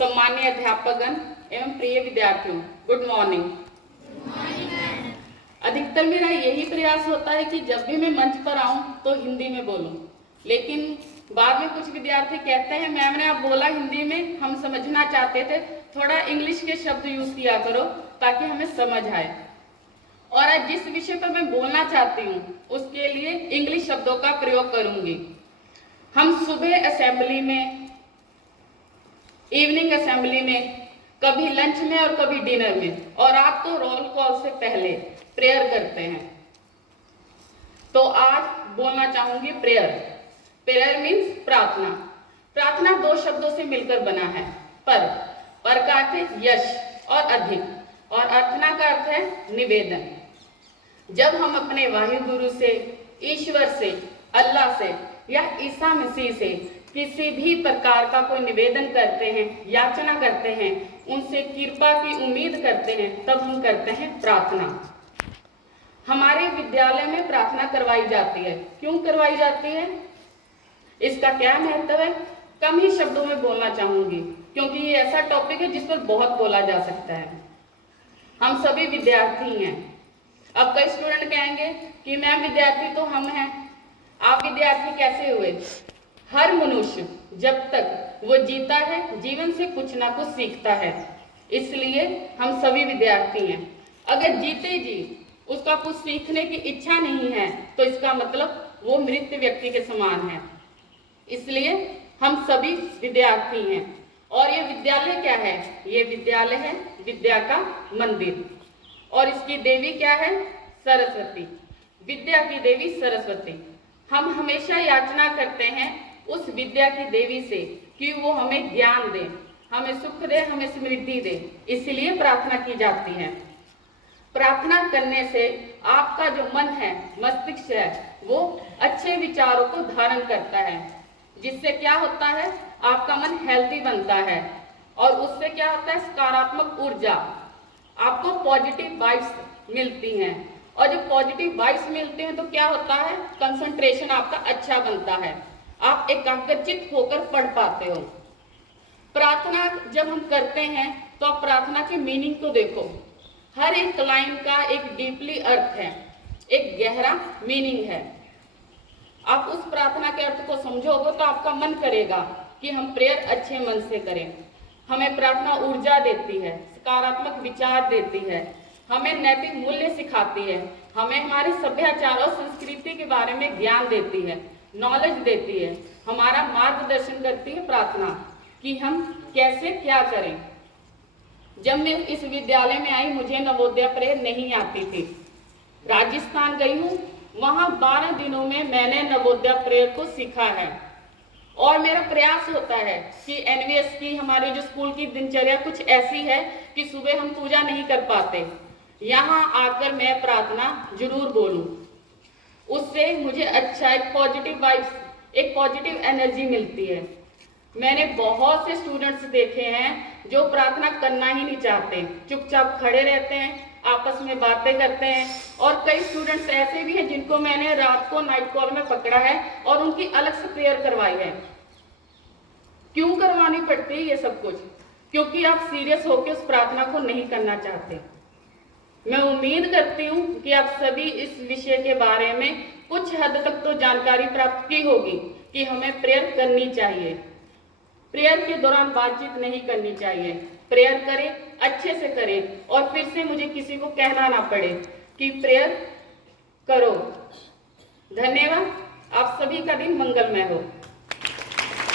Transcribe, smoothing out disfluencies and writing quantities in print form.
सम्मानीय अध्यापकगण एवं प्रिय विद्यार्थियों, गुड मॉर्निंग। अधिकतर मेरा यही प्रयास होता है कि जब भी मैं मंच पर आऊं तो हिंदी में बोलूं, लेकिन बाद में कुछ विद्यार्थी कहते हैं मैम ने आप बोला हिंदी में, हम समझना चाहते थे, थोड़ा इंग्लिश के शब्द यूज किया करो ताकि हमें समझ आए। और आज जिस विषय पर मैं बोलना चाहती हूँ उसके लिए इंग्लिश शब्दों का प्रयोग करूंगी। हम सुबह असेंबली में, इवनिंग असेंबली में, कभी लंच में और कभी डिनर में, और रात को रोल कॉल से पहले प्रेयर करते हैं। तो आज बोलना चाहूंगी प्रेयर। प्रेयर मीन्स प्रार्थना। प्रार्थना दो शब्दों से मिलकर बना है, पर का अर्थ है यश और अधिक, और अर्थना का अर्थ है निवेदन। जब हम अपने वाहिगुरु गुरु से, ईश्वर से, अल्लाह से या ईसा मसीह से किसी भी प्रकार का कोई निवेदन करते हैं, याचना करते हैं, उनसे कृपा की उम्मीद करते हैं, तब हम करते हैं प्रार्थना। हमारे विद्यालय में प्रार्थना करवाई जाती है। क्यों करवाई जाती है, इसका क्या महत्व है, कम ही शब्दों में बोलना चाहूंगी, क्योंकि ये ऐसा टॉपिक है जिस पर बहुत बोला जा सकता है। हम सभी विद्यार्थी हैं। अब कई स्टूडेंट कहेंगे कि मैम विद्यार्थी तो हम हैं, आप विद्यार्थी कैसे हुए? हर मनुष्य जब तक वो जीता है जीवन से कुछ ना कुछ सीखता है, इसलिए हम सभी विद्यार्थी हैं। अगर जीते जी उसका कुछ सीखने की इच्छा नहीं है तो इसका मतलब वो मृत व्यक्ति के समान है। इसलिए हम सभी विद्यार्थी हैं। और ये विद्यालय क्या है? ये विद्यालय है विद्या का मंदिर, और इसकी देवी क्या है? सरस्वती। विद्या की देवी सरस्वती। हम हमेशा याचना करते हैं उस विद्या की देवी से कि वो हमें ज्ञान दे, हमें सुख दे, हमें समृद्धि दे, इसलिए प्रार्थना की जाती है। प्रार्थना करने से आपका जो मन है, मस्तिष्क है, वो अच्छे विचारों को धारण करता है, जिससे क्या होता है, आपका मन हेल्दी बनता है, और उससे क्या होता है, सकारात्मक ऊर्जा, आपको पॉजिटिव वाइब्स मिलती हैं। और जब पॉजिटिव वाइब्स मिलते हैं तो क्या होता है, कंसंट्रेशन आपका अच्छा बनता है, आप एकाग्रचित होकर पढ़ पाते हो। प्रार्थना जब हम करते हैं तो आप प्रार्थना के मीनिंग को देखो। हर एक लाइन का एक डीपली अर्थ है, एक गहरा मीनिंग है। आप उस प्रार्थना के अर्थ को समझोगे तो आपका मन करेगा कि हम प्रेयर अच्छे मन से करें। हमें प्रार्थना ऊर्जा देती है, सकारात्मक विचार देती है, हमें नैतिक मूल्य सिखाती है, हमें हमारे सभ्याचार और संस्कृति के बारे में ज्ञान देती है, नॉलेज देती है, हमारा मार्गदर्शन करती है प्रार्थना कि हम कैसे क्या करें। जब मैं इस विद्यालय में आई मुझे नवोदय प्रेयर नहीं आती थी। राजस्थान गई हूँ, वहाँ 12 दिनों में मैंने नवोदय प्रेयर को सीखा है। और मेरा प्रयास होता है कि एनवीएस की, हमारे जो स्कूल की दिनचर्या कुछ ऐसी है कि सुबह हम पूजा नहीं कर पाते, यहाँ आकर मैं प्रार्थना जरूर बोलूं। उससे मुझे अच्छा एक पॉजिटिव वाइब्स, एक पॉजिटिव एनर्जी मिलती है। मैंने बहुत से स्टूडेंट्स देखे हैं जो प्रार्थना करना ही नहीं चाहते, चुपचाप खड़े रहते हैं, आपस में बातें करते हैं। और कई स्टूडेंट्स ऐसे भी हैं जिनको मैंने रात को नाइट कॉल में पकड़ा है और उनकी अलग से प्रेयर करवाई है। क्यों करवानी पड़ती है ये सब कुछ? क्योंकि आप सीरियस होकर उस प्रार्थना को नहीं करना चाहते। मैं उम्मीद करती हूँ कि आप सभी इस विषय के बारे में कुछ हद तक तो जानकारी प्राप्त की होगी कि हमें प्रेयर करनी चाहिए। प्रेयर के दौरान बातचीत नहीं करनी चाहिए। प्रेयर करें, अच्छे से करें, और फिर से मुझे किसी को कहना ना पड़े कि प्रेयर करो। धन्यवाद। आप सभी का दिन मंगलमय हो।